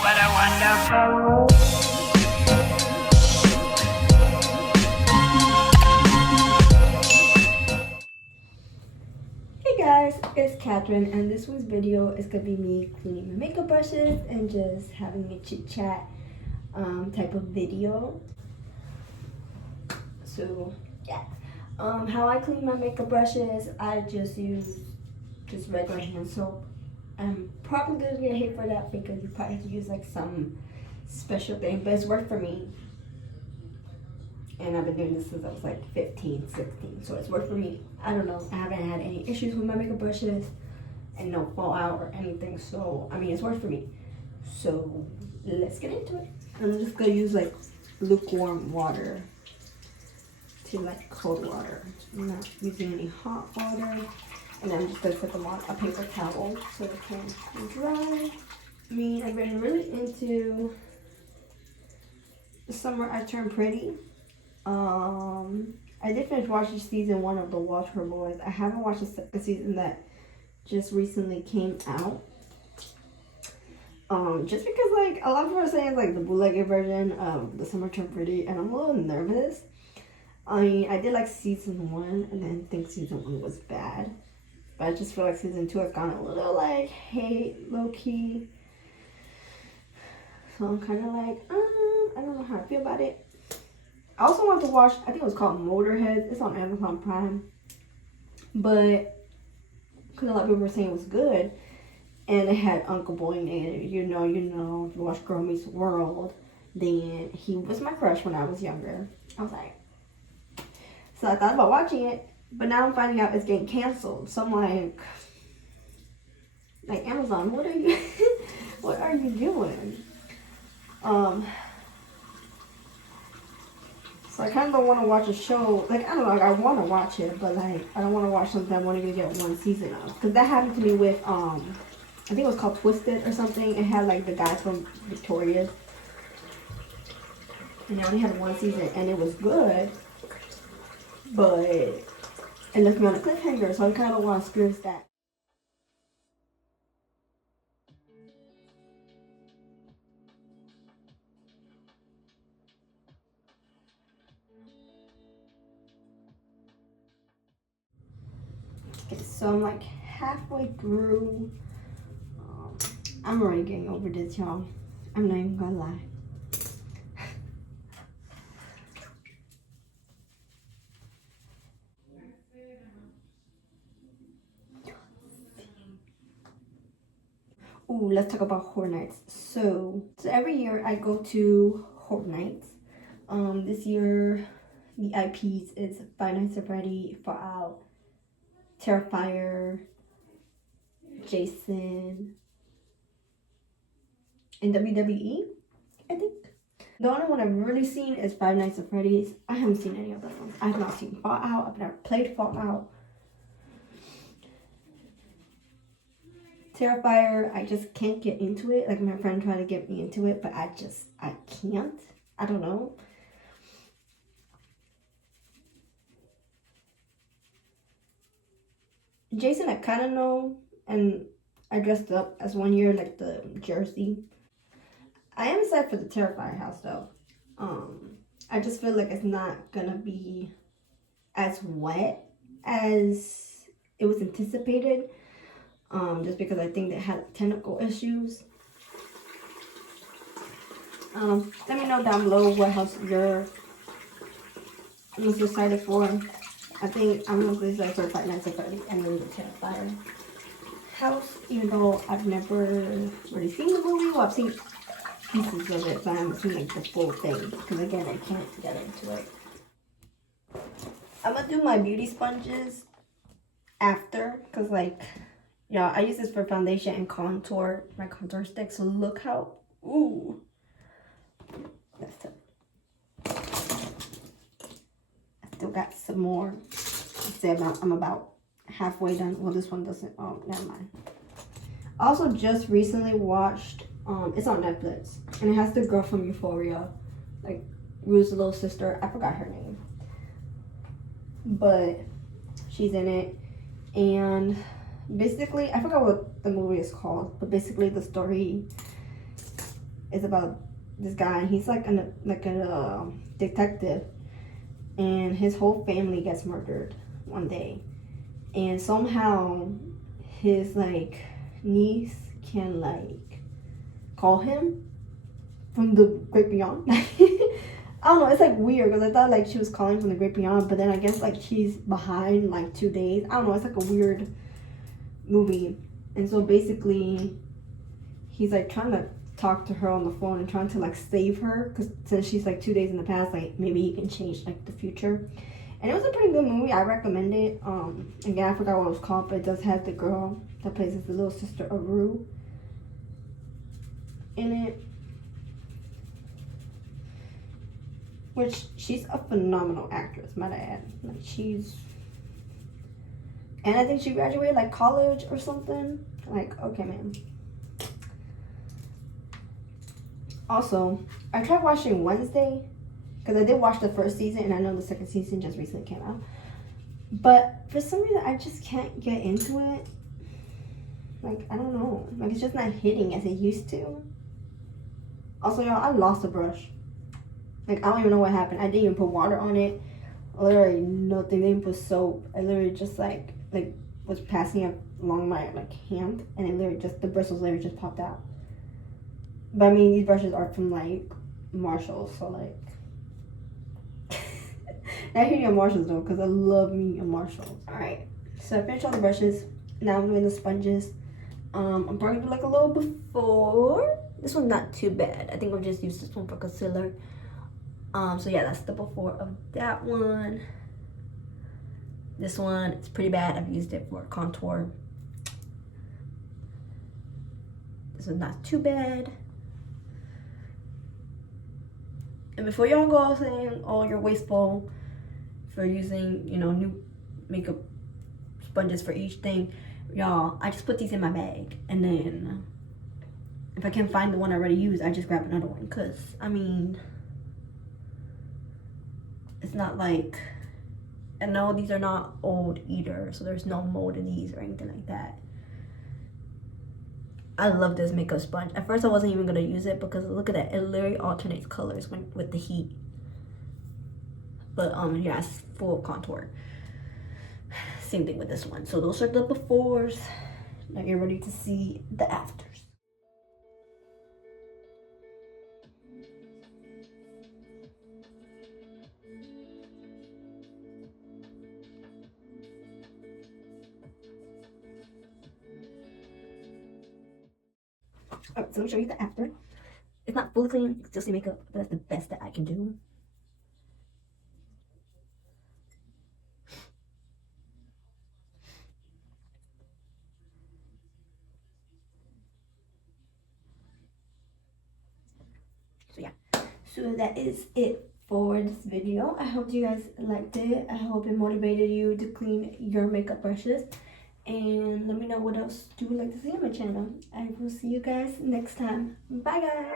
What a wonderful. Hey guys, it's Catherine, and this week's video is gonna be me cleaning my makeup brushes and just having a chit chat type of video. So yeah, how I clean my makeup brushes, I just use just regular hand soap. I'm probably gonna get hate for that because you probably have to use like some special thing, but it's worked for me. And I've been doing this since I was like 15, 16, so it's worked for me. I don't know, I haven't had any issues with my makeup brushes and no fallout or anything, so I mean it's worked for me. So let's get into it. I'm just gonna use like lukewarm water to like cold water. I'm not using any hot water. And I'm just gonna put them on a paper towel so it can dry. I mean, I've been really into the Summer I Turned Pretty. I did finish watching season 1 of the Watch Her Boys. I haven't watched the second season that just recently came out. Just because like a lot of people are saying it's like the bootlegger version of the Summer Turned Pretty, and I'm a little nervous. I mean, I did like season 1, and then think season 1 was bad. But I just feel like season 2 has gone a little like hate, low key. So I'm kind of like, I don't know how I feel about it. I also want to watch, I think it was called Motorhead. It's on Amazon Prime. But, because a lot of people were saying it was good. And it had Uncle Boy in it. You know, if you watch Girl Meets World, then he was my crush when I was younger. I was like, so I thought about watching it. But now I'm finding out it's getting canceled. So I'm like Amazon, what are you, what are you doing? So I kind of don't want to watch a show. Like, I don't know, like I want to watch it, but like I don't want to watch something I won't even get one season of. Because that happened to me with, I think it was called Twisted or something. It had like the guy from Victoria's. And I only had one season and it was good. But it left me on a cliffhanger, so I kind of want to experience that. Okay, so I'm like halfway through. I'm already getting over this, y'all. I'm not even gonna lie. Ooh, let's talk about horror nights. So every year I go to horror nights. This year the IPs is Five Nights at Freddy, Fallout, Terrifier, Jason, and WWE, I think. The only one I've really seen is Five Nights at Freddy's. I haven't seen any other ones. I've not seen Fallout. I've never played Fallout. Terrifier, I just can't get into it. Like my friend tried to get me into it, but I can't. I don't know. Jason, I kind of know, and I dressed up as one year like the jersey. I am excited for the Terrifier house though. I just feel like it's not gonna be as wet as it was anticipated. Just because I think they had technical issues. Let me know down below what house you're most excited for. I think I'm most excited for Five Nights at Freddy and then the Terrifier house, even though I've never really seen the movie. Well, I've seen pieces of it, but I haven't seen like the full thing because again, I can't get into it. I'm gonna do my beauty sponges after because like, yeah, I use this for foundation and contour, my contour stick. So look how, ooh, that's it. I still got some more. Let's say I'm about halfway done. Well, this one doesn't, oh, never mind. I also just recently watched, it's on Netflix, and it has the girl from Euphoria, like Rue's little sister. I forgot her name, but she's in it, and basically, I forgot what the movie is called, but basically the story It's about this guy. He's like a detective, and his whole family gets murdered one day, and somehow his like niece can like call him from the great beyond. I don't know, it's like weird because I thought like she was calling from the great beyond, but then I guess like she's behind like 2 days. I don't know, it's like a weird movie. And so basically he's like trying to talk to her on the phone and trying to like save her, because since she's like 2 days in the past, like maybe he can change like the future. And it was a pretty good movie. I recommend it. Again, I forgot what it was called, but it does have the girl that plays as the little sister of Rue in it, which she's a phenomenal actress, might I add. Like and I think she graduated like college or something. Like, okay, man. Also, I tried watching Wednesday because I did watch the first season, and I know the second season just recently came out. But for some reason, I just can't get into it. Like, I don't know. Like, it's just not hitting as it used to. Also, y'all, I lost a brush. Like, I don't even know what happened. I didn't even put water on it. Literally nothing. They didn't put soap. I literally just like was passing it along my like hand, and it literally just, the bristles literally just popped out. But I mean, these brushes are from like Marshalls, so like not hitting a Marshalls though, because I love me a Marshalls. Alright, so I finished all the brushes. Now I'm doing the sponges. I'm probably do like a little before. This one's not too bad. I think I'll just use this one for concealer. So yeah, that's the before of that one. This one, it's pretty bad. I've used it for contour. This one's not too bad. And before y'all go out saying, oh, you're wasteful for using, you know, new makeup sponges for each thing, y'all, I just put these in my bag, and then if I can't find the one I already used, I just grab another one. Because I mean, it's not like, I know these are not old either, so there's no mold in these or anything like that. I love this makeup sponge. At first I wasn't even gonna use it because look at that, it literally alternates colors with the heat. But yeah, it's full contour. Same thing with this one. So those are the befores. Now you're ready to see the afters. Alright, so let me show you the after. It's not fully clean, it's still see makeup, but that's the best that I can do. So yeah, so that is it for this video. I hope you guys liked it. I hope it motivated you to clean your makeup brushes. And let me know what else you would like to see on my channel. I will see you guys next time. Bye guys!